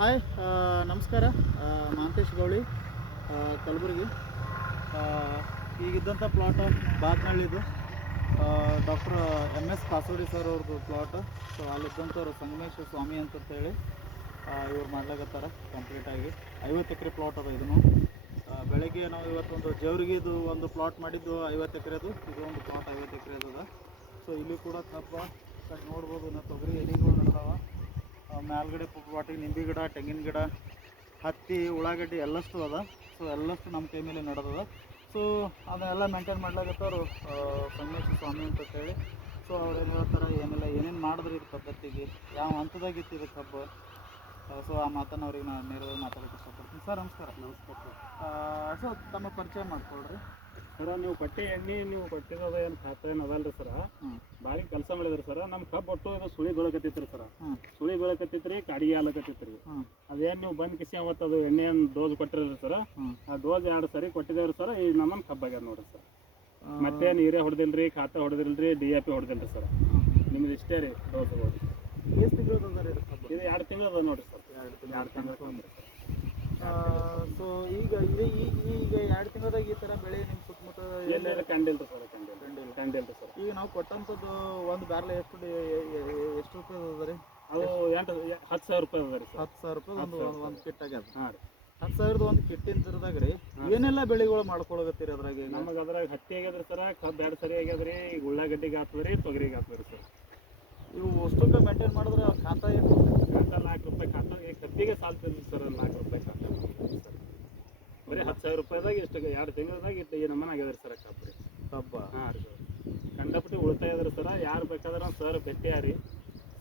Hi ನಮಸ್ಕಾರ. ಮಹಾಂತೇಶ್ ಗೌಳಿ, ಕಲಬುರಗಿ. ಈಗಿದ್ದಂಥ plot ಬಾಗ್ನಳ್ಳಿದು ಡಾಕ್ಟರ್ MS ಕಾಸೋಡಿ ಸರ್ ಅವ್ರದ್ದು ಪ್ಲಾಟ್. ಸೊ ಅಲ್ಲಿದ್ದಂಥವ್ರು ಸಂಗಮೇಶ್ ಸ್ವಾಮಿ ಅಂತಂತೇಳಿ ಇವ್ರು ಮಾಡ್ಲಾಗತ್ತಾರ ಕಂಪ್ಲೀಟಾಗಿ 50 ಎಕರೆ ಪ್ಲಾಟ್ ಅದ. ಇದನ್ನು ಬೆಳಗ್ಗೆ ನಾವು ಇವತ್ತೊಂದು ಜೇವ್ರಿಗಿದು ಒಂದು ಪ್ಲಾಟ್ ಮಾಡಿದ್ದು 50 ಎಕರೆದು, ಇದು ಒಂದು ಪ್ಲಾಟ್ 50 ಎಕರೆದು ಅದ. ಸೊ ಇಲ್ಲಿ ಕೂಡ ಕಬ್ಬ ನೋಡ್ಬೋದು, ಇನ್ನು ತೊಗರಿ ಎಲೆಗಳು ನಡೆದಾವ. ಮೇಲ್ಗಡೆ ಪ್ಲಾಟಿಗೆ ನಿಂಬೆ ಗಿಡ, ತೆಂಗಿನ ಗಿಡ, ಹತ್ತಿ, ಉಳ್ಳಾಗಡ್ಡಿ ಎಲ್ಲಷ್ಟು ಅದ. ಸೊ ಎಲ್ಲಷ್ಟು ನಮ್ಮ ಕೈ ಮೇಲೆ ನಡೆದದ. ಸೊ ಅದನ್ನೆಲ್ಲ ಮೇಂಟೈನ್ ಮಾಡ್ಲಾಗತ್ತವ್ರು ಸಂಗಮೇಶ್ ಸ್ವಾಮಿ ಅಂತೇಳಿ. ಸೊ ಅವ್ರೇನು ಹೇಳ್ತಾರೆ, ಏನೇನು ಮಾಡಿದ್ರಿ ಇದು ಪದ್ಧತಿಗೆ, ಯಾವ ಹಂತದಾಗಿತ್ತು ಇದು ಕಬ್ಬು. ಸೊ ಆ ಮಾತನ್ನು ಅವ್ರಿಗೆ ನಾನು ನೇರವಾಗಿ ಮಾತಾಡೋಕ್ಕೆ ಇಷ್ಟಪಡ್ತೀನಿ. ಸರ್ ನಮಸ್ಕಾರ. ಸೊ ತಮ್ಮ ಪರಿಚಯ ಮಾಡ್ಕೊಳ್ರಿ ಸರ. ನೀವು ಕೊಟ್ಟೆ ಎಣ್ಣೆ ನೀವು ಕೊಟ್ಟಿರೋದು ಏನು ಖಾತೆ ಏನು ಅದಲ್ರಿ ಸರ, ಭಾರಿ ಕೆಲಸ ಮಾಡಿದ್ರಿ ಸರ. ನಮ್ಮ ಕಬ್ಬು ಒಟ್ಟು ಇದು ಸುಳಿ ಬೀಳಕತ್ತಿತ್ರಿ ಸರ. ಸುಳಿ ಬೀಳಕತ್ತಿತ್ರಿ, ಕಾಡಿಗೆ ಹಾಲಕತ್ತಿತ್ರಿ. ಅದೇನು ನೀವು ಬಂದು ಕಿಸಿ ಅವತ್ತು ಅದು ಎಣ್ಣೆ ಏನು ಡೋಸ್ ಕೊಟ್ಟಿರಲ್ರಿ ಸರ, ಆ ಡೋಸ್ 2 ಸರಿ ಕೊಟ್ಟಿದ್ದೇವ್ರಿ ಸರ. ಈಗ ನಮ್ಮನ್ನು ಕಬ್ಬಾಗ್ಯಾರ ನೋಡ್ರಿ ಸರ್. ಮತ್ತೇನು ಹೀರೆ ಹೊಡೆದಿಲ್ರಿ, ಖಾತೆ ಹೊಡೆದಿಲ್ರಿ, DAP ಹೊಡೆದಿಲ್ರಿ ಸರ. ನಿಮ್ದು ಇಷ್ಟೇ ರೀ ಡೋಸ್ ಹೋಗಿ. ಎಷ್ಟು ತಿಂಗಳು ಅದ ರೀ ಕಬ್ಬು? ಇದು 2 ತಿಂಗಳು ಅದ ನೋಡಿರಿ ಸರ್. 2 ತಿಂಗಳು. ಸೊ ಈಗ 2 ತಿಂಗಳದಾಗ ಈ ಥರ ಬೆಳೆ ನಿಮ್ಮ ಸುತ್ತಮುತ್ತ ಎಲ್ಲೆಲ್ಲ ಕಂಡಿಲ್ರಿ ಸರ್. ಕಂಡಿಲ್ರಿ ಸರ್. ಈಗ ನಾವು ಕೊಟ್ಟಂಥದ್ದು ಒಂದು ಬ್ಯಾರ್ಲೆ ಎಷ್ಟು ರೂಪಾಯಿ ಅದ ರೀ? ಅದು 10,000 ರೂಪಾಯಿ ಅದ ರೀ ಸರ್. 10,000 ರೂಪಾಯಿ ಒಂದು ಕಿಟ್ ಆಗ್ಯದ. ಹಾಂ ರೀ. 10,000 ಒಂದು ಕಿಟ್ಟಿನ ತರದಾಗ ರೀ ಏನೆಲ್ಲ ಬೆಳೆಗಳು ಮಾಡ್ಕೊಳಗತ್ತೀರಿ ಅದ್ರಾಗ? ನಮಗೆ ಅದ್ರಾಗ ಹತ್ತಿ ಆಗ್ಯದ್ರಿ ಸರ, ಕಬ್ಬು 2 ಸರಿ ಆಗ್ಯದ್ರಿ, ಉಳ್ಳಾಗಡ್ಡಿಗೆ ಆಗ್ತದ್ರಿ, ತೊಗರಿಗೆ ಆಗ್ತದ್ರಿ ಸರ್. ಇವು ಅಷ್ಟಕ್ಕೆ ಮೇಂಟೈನ್ ಮಾಡಿದ್ರೆ ಖಾತಾ ಏನು? ಖಾತಾ 4 ರೂಪಾಯಿ ಖಾತಾ. ಈ ಕಬ್ಬಿಗೆ ಸಾಲ್ತಿದ್ರಿ ಸರ್ 4 ರೂಪಾಯಿ ಖಾತಾ ಸರ್. ಬರೀ 10,000 ರೂಪಾಯಿದಾಗ ಇಷ್ಟು 2 ತಿಂಗಳದಾಗ ಇಟ್ಟು ಈ ನಮನ ಆಗ್ಯದ್ರಿ ಸರ್ ಕಬ್ಬು ರೀ. ಕಬ್ಬ ಹಾಂ ರೀ ಸರ್. ಕಂಡಪಟ್ಟಿ ಉಳಿತಾಯ ಅದ್ರಿ ಸರ. ಯಾರು ಬೇಕಾದ್ರೆ ಸರ್ ಭೇಟಿಯಾರಿ,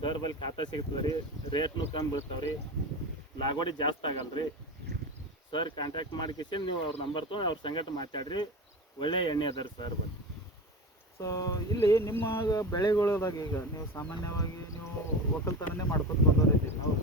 ಸರ್ ಬಲ್ಲಿ ಖಾತಾ ಸಿಗ್ತದೆ ರೀ, ರೇಟ್ನು ಕಮ್ಮಿ ಬೀಳ್ತಾವೆ ರೀ, ಲಾಗೋಡಿ ಜಾಸ್ತಿ ಆಗಲ್ರಿ ಸರ್. ಕಾಂಟ್ಯಾಕ್ಟ್ ಮಾಡಿಕಿಸಿ ನೀವು ಅವ್ರ ನಂಬರ್ ತೊಗೊಂಡು ಅವ್ರ ಸಂಗಟ ಮಾತಾಡ್ರಿ. ಒಳ್ಳೆ ಎಣ್ಣೆ ಅದ ರೀ ಸರ್ ಬಲ್ಲಿ. ಸೊ ಇಲ್ಲಿ ನಿಮ್ಮ ಬೆಳೆಗಳದಾಗ ಈಗ ನೀವು ಸಾಮಾನ್ಯವಾಗಿ ನೀವು ಒಕ್ಕಲ್ತನನೇ ಮಾಡ್ಕೊತ ಬಂದವರಿದ್ದೀರಿ ನಾವು.